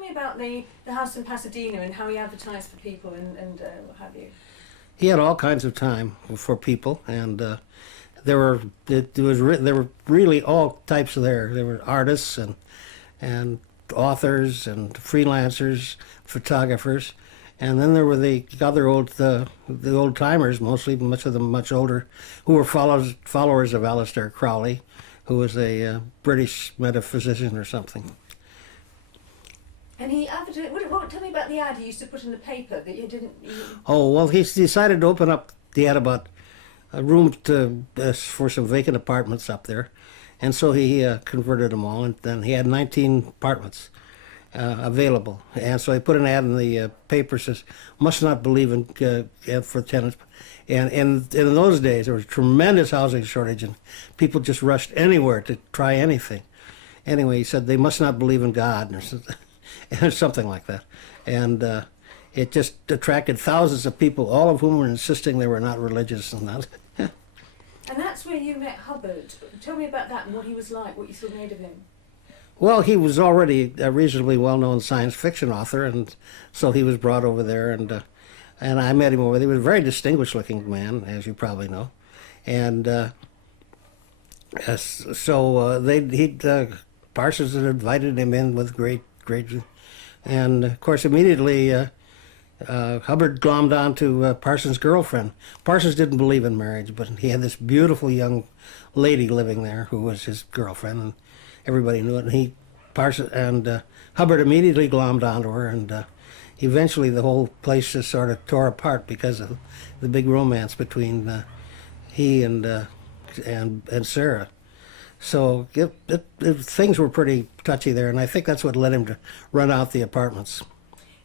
me about the house in Pasadena and how he advertised for people and what have you. He had all kinds of time for people, and there were really all types there. There were artists and authors and freelancers, photographers, and then there were the other the old timers, mostly, much of them much older, who were followers of Aleister Crowley, who was a British metaphysician or something. And he advertised. Tell me about the ad he used to put in the paper that you didn't. Oh well, he decided to open up. He had about a room for some vacant apartments up there, and so he converted them all. And then he had 19 apartments available, and so he put an ad in the paper says, "Must not believe in for tenants." And in those days, there was a tremendous housing shortage, and people just rushed anywhere to try anything. Anyway, he said they must not believe in God, or something like that. And it just attracted thousands of people, all of whom were insisting they were not religious and that. And that's where you met Hubbard. Tell me about that and what he was like, what you saw made of him. Well, he was already a reasonably well-known science fiction author, and so he was brought over there, and I met him over there. He was a very distinguished-looking man, as you probably know. And Parsons had invited him in with great, and of course immediately Hubbard glommed on to Parsons' girlfriend. Parsons didn't believe in marriage, but he had this beautiful young lady living there who was his girlfriend, and everybody knew it. And Hubbard immediately glommed onto her, and eventually the whole place just sort of tore apart because of the big romance between he and Sarah. So things were pretty touchy there, and I think that's what led him to run out the apartments.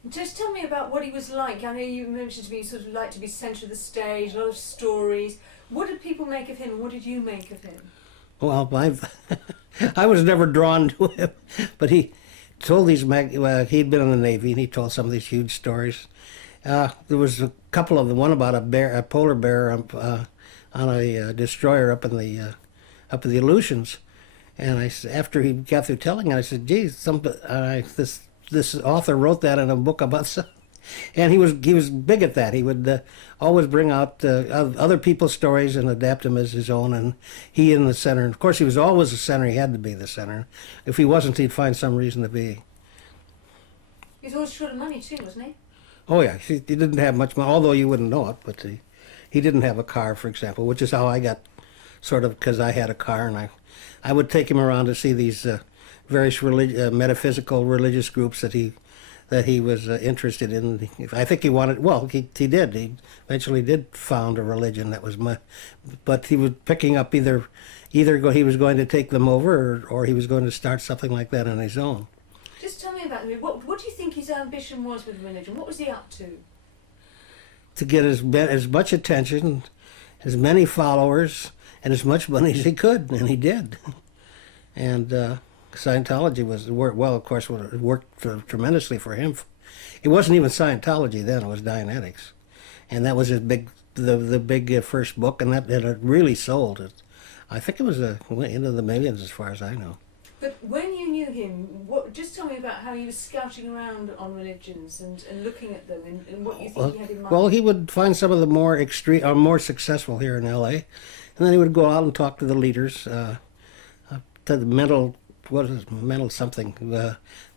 Just tell me about what he was like. I know you mentioned to me he sort of liked to be centre of the stage, a lot of stories. What did people make of him, and what did you make of him? Well, I was never drawn to him, but he told these, he'd been in the Navy, and he told some of these huge stories. There was a couple of them, one about a polar bear on a destroyer up in the Aleutians, and after he got through telling it, I said, "Geez, this author wrote that in a book about some," and he was big at that. He would always bring out other people's stories and adapt them as his own, and he in the center. And of course, he was always the center. He had to be the center. If he wasn't, he'd find some reason to be. He was always short of money too, wasn't he? Oh yeah, he didn't have much money, although you wouldn't know it. But he didn't have a car, for example, which is how I got. Sort of because I had a car, and I would take him around to see these various metaphysical religious groups that he was interested in. I think he wanted. Well, he did. He eventually did found a religion that was but he was picking up either he was going to take them over, or he was going to start something like that on his own. Just tell me about him. What do you think his ambition was with religion? What was he up to? To get as much attention, as many followers, and as much money as he could, and he did. And Scientology of course, it worked tremendously for him. It wasn't even Scientology then; it was Dianetics, and that was his the big first book, and it really sold. I think it was into the millions, as far as I know. But when you knew him, just tell me about how he was scouting around on religions and looking at them, and what you think he had in mind. Well, he would find some of the more extreme, or more successful here in L.A., and then he would go out and talk to the leaders, to the mental something.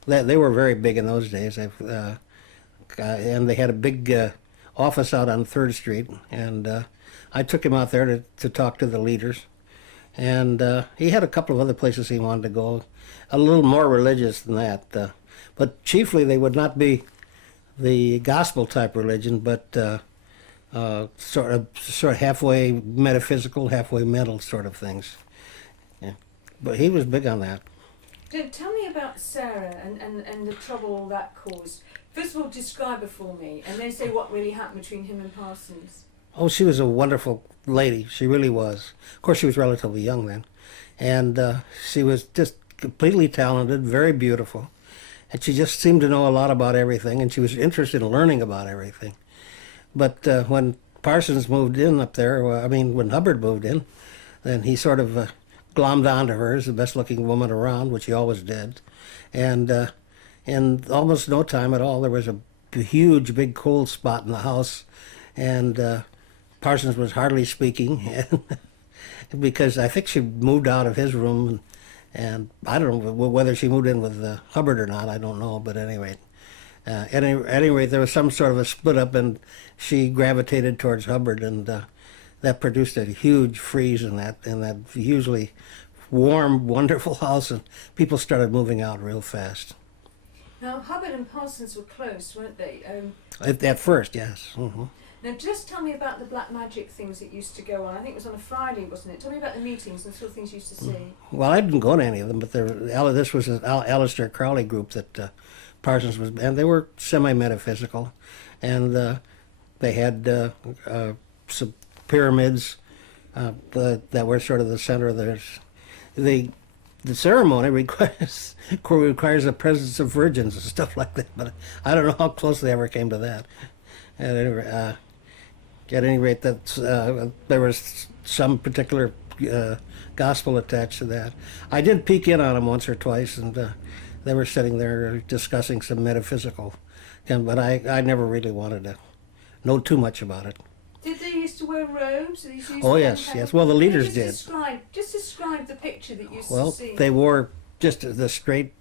They were very big in those days, and they had a big office out on 3rd Street, and I took him out there to talk to the leaders. And he had a couple of other places he wanted to go, a little more religious than that. But chiefly they would not be the gospel-type religion, but sort of halfway metaphysical, halfway mental sort of things. Yeah. But he was big on that. Tell me about Sarah and the trouble that caused. First of all, describe her for me, and then say what really happened between him and Parsons. Oh, she was a wonderful lady. She really was. Of course, she was relatively young then. And she was just completely talented, very beautiful. And she just seemed to know a lot about everything, and she was interested in learning about everything. But when Parsons moved in up there, when Hubbard moved in, then he sort of glommed onto her as the best-looking woman around, which he always did. And in almost no time at all, there was a huge, big cold spot in the house, and Parsons was hardly speaking, because I think she moved out of his room, and I don't know whether she moved in with Hubbard or not. I don't know, but anyway. At any rate, there was some sort of a split up, and she gravitated towards Hubbard, and that produced a huge freeze in that hugely warm, wonderful house, and people started moving out real fast. Now, Hubbard and Parsons were close, weren't they? At first, yes. Mm-hmm. Now, just tell me about the black magic things that used to go on. I think it was on a Friday, wasn't it? Tell me about the meetings and the sort of things you used to see. Well, I didn't go to any of them, but this was an Aleister Crowley group that Parsons was, and they were semi-metaphysical, and they had some pyramids that were sort of the center of theirs. The ceremony requires the presence of virgins and stuff like that, but I don't know how close they ever came to that. At any rate, there was some particular gospel attached to that. I did peek in on them once or twice, and they were sitting there discussing some metaphysical, but I never really wanted to know too much about it. Did they used to wear robes? Oh, yes, yes. Well, the leaders did. Just describe the picture that you Well, see. they wore just the straight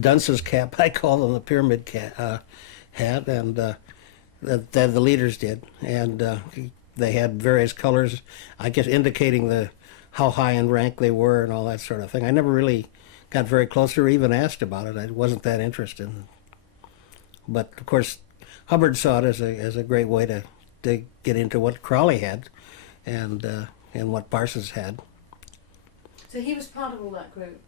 dunce's cap, I call them, the pyramid hat, and the leaders did. And they had various colors, I guess, indicating how high in rank they were and all that sort of thing. I never really got very close or even asked about it. I wasn't that interested. But, of course, Hubbard saw it as a great way to get into what Crowley had and what Parsons had. So he was part of all that group?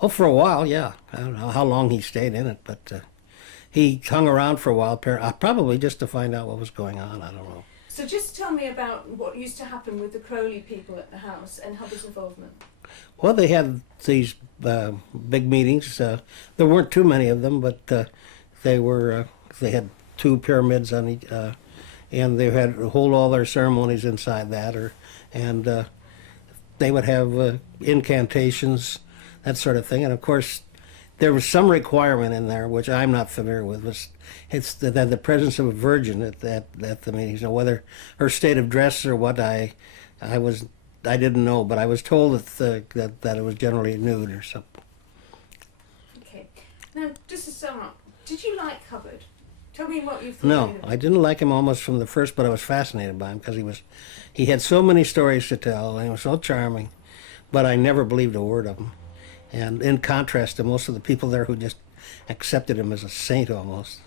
Oh, for a while, yeah. I don't know how long he stayed in it, but he hung around for a while, probably just to find out what was going on. I don't know. So just tell me about what used to happen with the Crowley people at the house and Hubbard's involvement. Well, they had these big meetings. There weren't too many of them, but they had 2 pyramids on each, and they had hold all their ceremonies inside that, and they would have incantations, that sort of thing. And of course, there was some requirement in there, which I'm not familiar with. It's that the presence of a virgin at the meetings. Now, whether her state of dress or what, I didn't know, but I was told that it was generally nude or something. Okay. Now, just to sum up, did you like Hubbard? Tell me what you thought. No, I didn't like him almost from the first, but I was fascinated by him because he had so many stories to tell, and he was so charming, but I never believed a word of him. And in contrast to most of the people there who just accepted him as a saint almost.